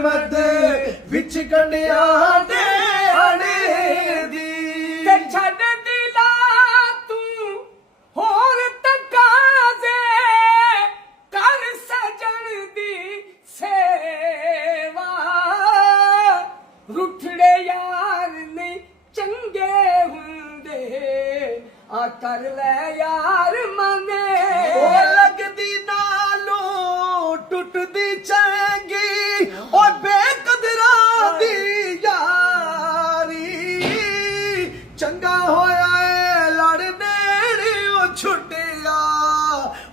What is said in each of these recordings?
ਰਹਿਮਤ ਵਿੱਚ ਕੰਡਿਆਂ ਦੇ ਆਣੇ ਦੀ। ਤੇ ਛੱਡ ਦਿਲਾ ਤੂੰ ਹੋਰ ਤਕਾਜ਼ੇ ਕਰ ਸਜਣ ਦੀ ਸੇਵਾ। ਰੁੱਠੜੇ ਯਾਰ ਨਹੀਂ ਚੰਗੇ ਹੁੰਦੇ ਆ ਕਰ ਲੈ ਯਾਰ ਮਨੇ। ਉਹ ਲੱਗਦੀ ਨਾਲੋਂ ਟੁੱਟਦੀ ਚੰਗੀ ਓਏ ਬੇਕਦਰਾਂ ਦੀ ਯਾਰੀ। ਚੰਗਾ ਹੋਇਆ ਏ ਲੜਨੇ ਨੀ ਉਹ ਛੁੱਟਿਆ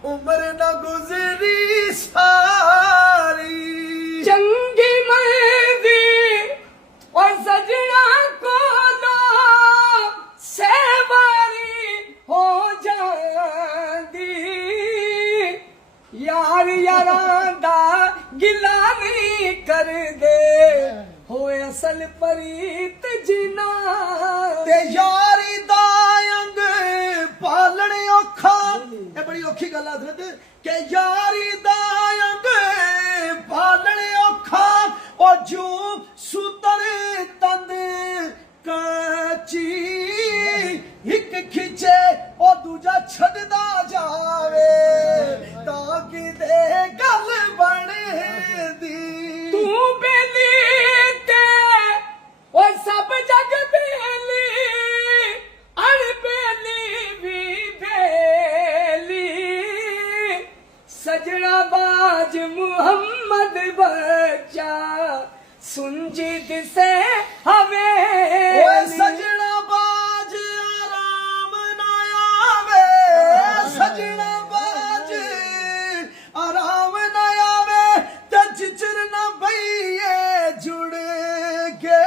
ਉਮਰ ਨਾ ਗੁਜ਼ਰੀ ਸਾਰੀ। ਚੰਗੀ ਮਰਦੀ ਓ ਸਜਣਾ ਕੋਲੋਂ ਸੇਵਾਰੀ ਹੋ ਜਾਂਦੀ। ਯਾਰ ਯਾਰਾਂ ਦਾ ਗਿਲਾ ਨਹੀਂ ਕਰਦੇ ਹੋਏ ਅਸਲ ਪ੍ਰੀਤ ਜਿਨਾ। ਤੇ ਯਾਰੀ ਦਾ ਅੰਗ ਪਾਲਣ ਔਖਾ। ਇਹ ਬੜੀ ਔਖੀ ਗੱਲ ਆ ਹਜ਼ਰਤ ਕਿ ਯਾਰੀ ਦਾ ਅੰਗ ਪਾਲਣ ਔਖਾ। ਉਹ ਜੂ ਸੁਤਰ ਤੰਦ ਕੱਚੀ ਇੱਕ ਖਿੱਚੇ ਉਹ ਦੂਜਾ ਛੱਡਦਾ ਜਾਵੇ ਤਾਂ ਕਿਤੇ ਗੱਲ ਬਣਦੀ। ਤੂੰ ਬੇਲੀ ਤੇ ਓ ਸਭ ਜਗ ਬੇਲੀ ਅਣ ਬੇਲੀ ਵੀ ਬੇਲੀ। ਸਜਣਾ ਬਾਜ ਮੁਹੰਮਦ ਬੱਚਾ ਸੁੰਜੀ ਦਿਸੇ ਹਵੇਲੀ। ਓਏ ਸਜਣਾ ਬਾਜ ਆਰਾਮ ਨਾ ਆਵੇ। ਸਜਣਾ ਬਾਜ ਆਰਾਮ ਨਾ ਆਵੇ ਤੇ ਜਿਚਰ ਨਾ ਬਈਏ ਜੁੜ ਕੇ।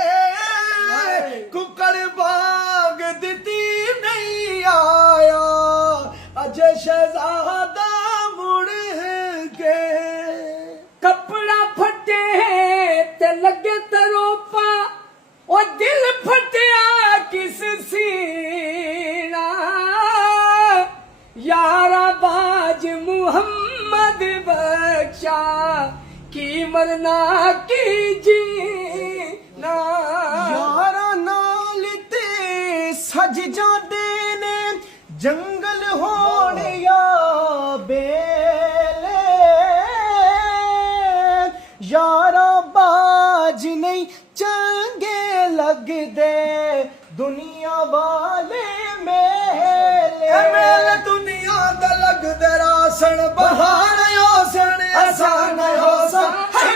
ਕੁੱਕੜ ਬਾਗ ਦਿੱਤੀ ਨਹੀਂ ਆਇਆ ਅਜੇ ਸ਼ਹਿਜ਼ਾਦਾ ਮੁੜ ਕੇ। ਕੱਪੜਾ ਫਟੇ ਤੇ ਲੱਗੇ ਤਰੋਪਾ ਉਹ ਦਿਲ ਫਟਿਆ ਕਿਸ ਸੀਨਾ। ਯਾਰਾ ਬਾਜ ਮੁਹੰਮਦ ਬਖਸ਼ਾ ਕੀ ਮਰਨਾ ਕੀ ਜੀਣਾ। ਯਾਰਾਂ ਨਾਲ ਤੇ ਸਜ ਜਾਂਦੇ ਨੇ ਜੰਗਲ ਹੋਣ ਜਾਂ ਬੇਲੇ। ਯਾਰਾਂ ਬਾਜ ਨਹੀਂ ਚੰਗੇ ਲੱਗਦੇ ਦੁਨੀਆ ਵਾਲੇ ਮੇਲੇ। ਮੇਲੇ ਦੁਨੀਆ ਦਾ ਲੱਗਦੇ ਰਾਸਣ ਬਹਾਰ ਹੋਸਣ ਆਸਾਨ ਹੋਸਣ।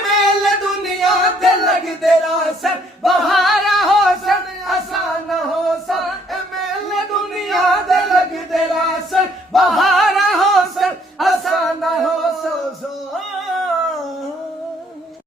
ਮੇਲੇ ਦੁਨੀਆ ਦੇ ਲੱਗਦੇ ਰਾਸਣ ਬਹਾਰ ਹੋਸਣ ਆਸਾਨ ਹੋਸਣ। ਮੇਲੇ ਦੁਨੀਆ ਦੇ ਲੱਗਦੇ ਰਾਸਣ ਬਹਾਰ